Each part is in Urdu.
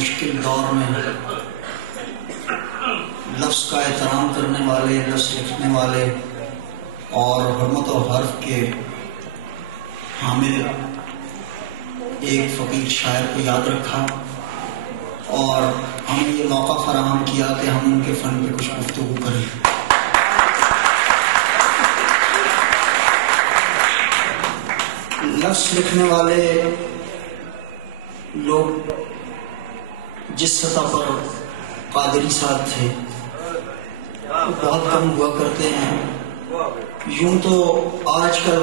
مشکل دور میں لفظ کا احترام کرنے والے، لفظ لکھنے والے اور حرمت و حرف کے حامل ایک فقیر شاعر کو یاد رکھا اور ہمیں یہ موقع فراہم کیا کہ ہم ان کے فن پہ کچھ گفتگو کریں۔ لفظ لکھنے والے لوگ جس سطح پر قادری صاحب تھے وہ بہت کم ہوا کرتے ہیں۔ یوں تو آج کل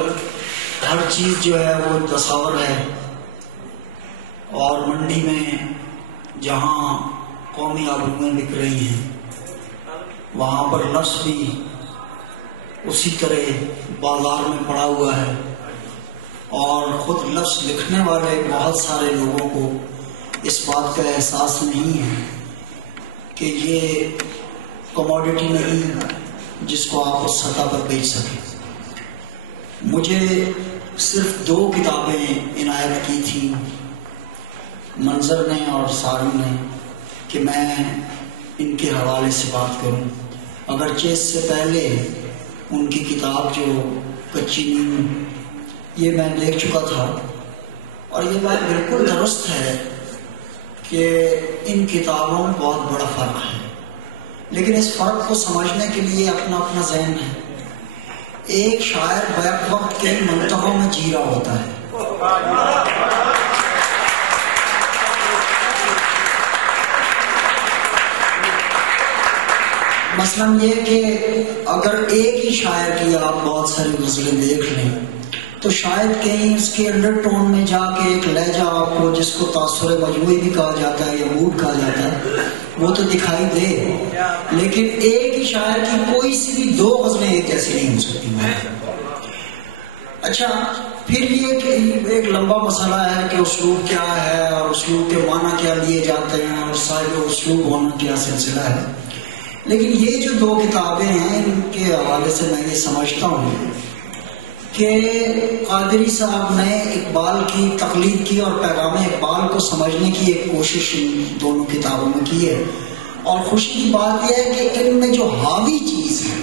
ہر چیز جو ہے وہ تصور ہے، اور منڈی میں جہاں قومی آبروئیں بک رہی ہیں وہاں پر لفظ بھی اسی طرح بازار میں پڑا ہوا ہے، اور خود لفظ لکھنے والے بہت سارے لوگوں کو اس بات کا احساس نہیں ہے کہ یہ کموڈٹی نہیں جس کو آپ اس سطح پر بیچ سکیں۔ مجھے صرف 2 کتابیں عنایت کی تھیں منظر نے اور سارم نے کہ میں ان کے حوالے سے بات کروں، اگرچہ اس سے پہلے ان کی کتاب جو کچی نیند یہ میں دیکھ چکا تھا، اور یہ بات بالکل درست ہے کہ ان کتابوں میں بہت بڑا فرق ہے، لیکن اس فرق کو سمجھنے کے لیے اپنا اپنا ذہن ہے۔ ایک شاعر بیک وقت کے منطقوں میں جی رہا ہوتا ہے، مثلا یہ کہ اگر ایک ہی شاعر کی آپ بہت ساری غزلیں دیکھ لیں تو شاید کہیں اس کے انڈر ٹون میں جا کے ایک لہجہ آپ کو جس کو تاثر مجموعی بھی کہا جاتا ہے یا موڈ کہا جاتا ہے وہ تو دکھائی دے، لیکن ایک ہی شاعر کی کوئی سی بھی 2 غزلیں ایک جیسی نہیں ہو سکتی۔ اچھا، پھر یہ کہ ایک لمبا مسئلہ ہے کہ اسلوب کیا ہے اور اسلوب کے معنی کیا لیے جاتے ہیں اور صاحب اسلوب ہونا کیا سلسلہ ہے، لیکن یہ جو 2 کتابیں ہیں ان کے حوالے سے میں یہ سمجھتا ہوں کہ قادری صاحب نے اقبال کی تقلید کی اور پیغام اقبال کو سمجھنے کی ایک کوشش ان دونوں کتابوں میں کی ہے، اور خوشی کی بات یہ ہے کہ ان میں جو حاوی چیز ہے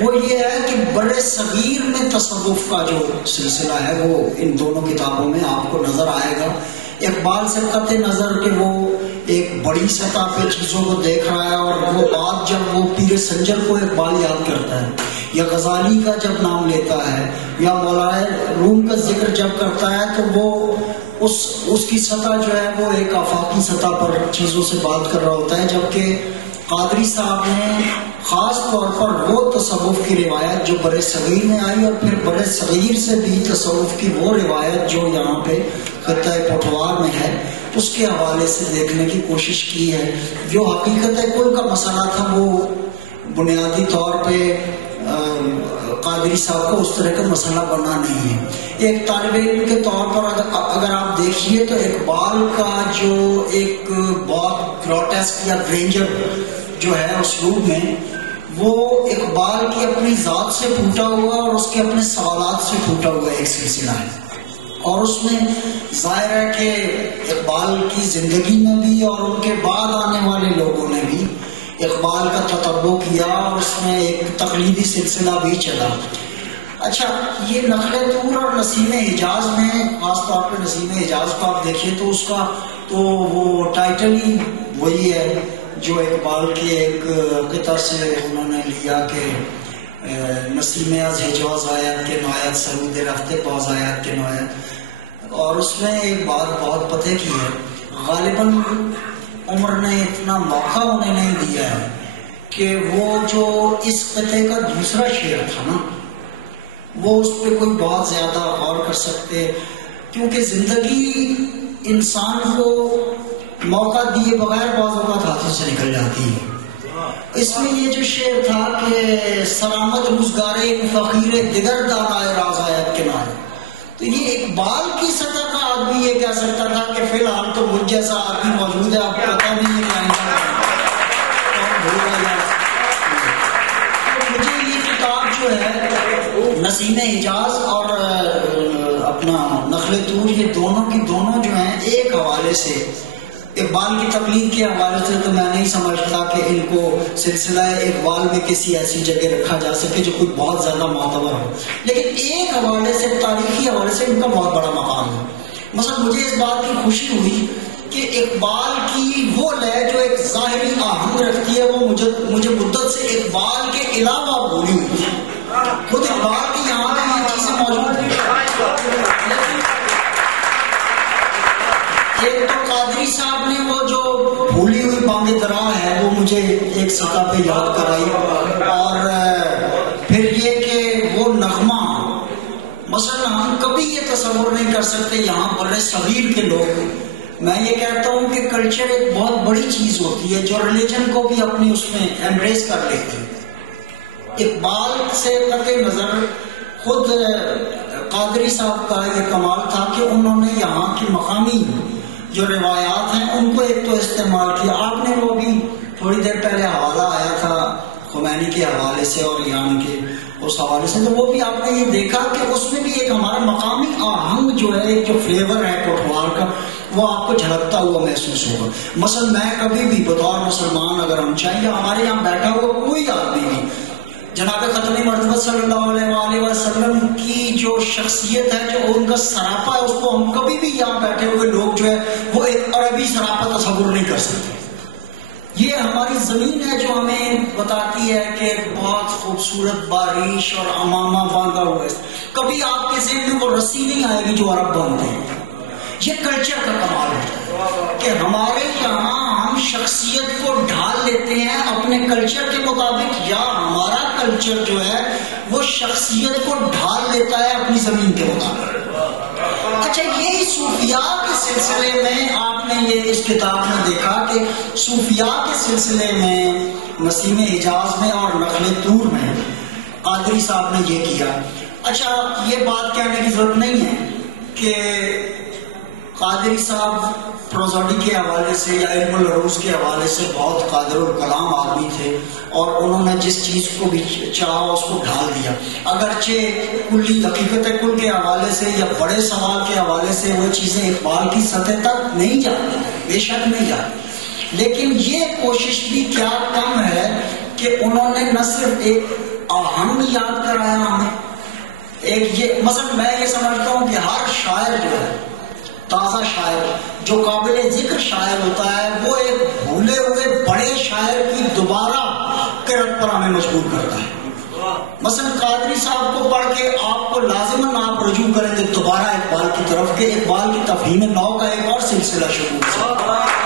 وہ یہ ہے کہ بڑے صغیر میں تصوف کا جو سلسلہ ہے وہ ان دونوں کتابوں میں آپ کو نظر آئے گا۔ اقبال سے قطع نظر کہ وہ ایک بڑی سطح پہ چیزوں کو دیکھ رہا ہے، اور وہ بات جب وہ پیر سنجر کو اقبال یاد کرتا ہے یا غزالی کا جب نام لیتا ہے یا مولانا روم کا ذکر جب کرتا ہے تو وہ اس کی سطح جو ہے وہ ایک آفاقی سطح پر چیزوں سے بات کر رہا ہوتا ہے، جبکہ قادری صاحب نے خاص طور پر وہ تصوف کی روایت جو برے صغیر میں آئی اور پھر برے صغیر سے بھی تصوف کی وہ روایت جو یہاں پہ خطہ پٹوار میں ہے اس کے حوالے سے دیکھنے کی کوشش کی ہے۔ جو حقیقت کل کا مسئلہ تھا وہ بنیادی طور پہ قادری صاحب کو اس طرح کا مسئلہ بنا نہیں ہے۔ ایک طالب علم کے طور پر اگر آپ دیکھیے تو اقبال کا جو ایک بہت گروٹیسک یا گرینجر جو ہے اسلوب میں، وہ اقبال کی اپنی ذات سے پھوٹا ہوا اور اس کے اپنے سوالات سے پھوٹا ہوا ایک سلسلہ ہے، اور اس میں ظاہر ہے کہ اقبال کی زندگی میں بھی اور ان کے بعد آنے والے لوگوں نے بھی اقبال کا تتبع کیا اور اس میں ایک تقلیدی سلسلہ بھی چلا۔ اچھا، یہ نخل طور اور نسیم حجاز میں، خاص طور پہ نسیم حجاز کو آپ دیکھیے تو اس کا تو وہ ٹائٹل ہی وہی ہے جو اقبال کے ایک قطع سے انہوں نے لیا کہ نسیم از حجاز آیت کے نوایت سرود رفتے باز آیت کے نوایت، اور اس میں ایک بات بہت پتہ کی ہے، غالباً عمر نے اتنا موقع انہیں نہیں دیا ہے کہ وہ جو اس قطعے کا دوسرا شعر تھا نا وہ اس پہ کوئی بہت زیادہ غور کر سکتے، کیونکہ زندگی انسان کو موقع دیے بغیر بعض اوقات ہاتھوں سے نکل جاتی ہے۔ اس میں یہ جو شعر تھا کہ سلامت روزگارے فقیر دگر دانائے راز آیت کے نائے، تو یہ اقبال کی سطح کا آدمی یہ کہہ سکتا تھا کہ فی الحال تو مجھ جیسا آدمی موجود ہے، آپ کو پتا نہیں ہے مجھے یہ کتاب جو ہے نسیم حجاز اور اپنا نخل طور، یہ دونوں کی دونوں جو ہیں ایک حوالے سے اقبال کی تقلید کے حوالے سے تو میں نہیں سمجھتا کہ ان کو سلسلہ اقبال میں کسی ایسی جگہ رکھا جا سکے جو کوئی بہت زیادہ معتبر ہو، لیکن ایک حوالے سے، تاریخی حوالے سے ان کا بہت بڑا مقام ہے۔ مثلا مجھے اس بات کی خوشی ہوئی کہ اقبال کی وہ لے جو ایک ظاہری آہنگ رکھتی ہے، وہ مجھے مدت سے اقبال کے علاوہ بولی ہوئی تھی۔ خود اقبال کی یہاں پہ یہ چیزیں موجود ہیں۔ ایک تو قادری صاحب نے وہ جو بھولی ہوئی بانگ درا ہے وہ مجھے ایک سطح پہ یاد کرائی، اور پھر یہ کہ وہ نغمہ، مثلا ہم کبھی یہ تصور نہیں کر سکتے یہاں بر صغیر کے لوگ، میں یہ کہتا ہوں کہ کلچر ایک بہت بڑی چیز ہوتی ہے جو ریلیجن کو بھی اپنی اس میں ایمبریس کر لیتی ہے۔ اقبال سے قطع نظر خود قادری صاحب کا یہ کمال تھا کہ انہوں نے یہاں کی مقامی جو روایات ہیں ان کو ایک تو استعمال کیا۔ آپ نے وہ بھی تھوڑی دیر پہلے حوالہ آیا تھا خمینی کے حوالے سے اور ایران کے اس حوالے سے، تو وہ بھی آپ نے یہ دیکھا کہ اس میں بھی ایک ہمارا مقامی آہنگ جو ہے، ایک جو فلیور ہے کوٹوار کا، وہ آپ کو جھلکتا ہوا محسوس ہوگا۔ مثلا میں کبھی بھی بطور مسلمان اگر ہم چاہیں، یا ہمارے یہاں بیٹھا ہوا کوئی آدمی بھی جناب ختمی مرتبہ صلی اللہ علیہ وآلہ وسلم کی جو شخصیت ہے، جو ان کا سراپا ہے، اس کو ہم کبھی بھی یہاں بیٹھے ہوئے لوگ جو ہے وہ ایک عربی سراپا تصور نہیں کر سکتے۔ یہ ہماری زمین ہے جو ہمیں بتاتی ہے کہ بہت خوبصورت بارش اور امامہ باندھا ہوا ہے، کبھی آپ کے ذہن میں وہ رسی نہیں آئے گی جو عرب باندھتے ہیں۔ یہ کلچر کا کمال ہے کہ ہمارے یہاں ہم شخصیت کو ڈھال لیتے ہیں اپنے کلچر کے مطابق، یا ہمارا کلچر جو ہے وہ شخصیت کو ڈھال لیتا ہے اپنی زمین کے مطابق۔ اچھا، یہی صوفیاء کے سلسلے میں آپ نے یہ اس کتاب میں دیکھا کہ صوفیاء کے سلسلے میں نسیم حجاز میں اور نخل طور میں قادری صاحب نے یہ کیا۔ اچھا، یہ بات کہنے کی ضرورت نہیں ہے کہ قادری صاحب پروزوڈی کے حوالے سے یا علم العروض کے حوالے سے بہت قادر الکلام آدمی تھے، اور انہوں نے جس چیز کو بھی چاہا اس کو ڈھال دیا، اگرچہ کلی حقیقت کل کے حوالے سے یا بڑے سوال کے حوالے سے وہ چیزیں اقبال کی سطح تک نہیں جاتی، بے شک نہیں جاتی، لیکن یہ کوشش بھی کیا کم ہے کہ انہوں نے نہ صرف ایک آہنگ یاد کرایا ہمیں، ایک یہ مثلا میں یہ سمجھتا ہوں کہ ہر شاعر جو ہے، تازہ شاعر جو قابل ذکر شاعر ہوتا ہے، وہ ایک بھولے ہوئے بڑے شاعر کی دوبارہ قرأت پر ہمیں مجبور کرتا ہے۔ مثلا قادری صاحب کو پڑھ کے آپ کو لازماً آپ رجوع کریں گے دوبارہ اقبال کی طرف، کہ اقبال کی تفہیم نو کا ایک اور سلسلہ شروع ہو۔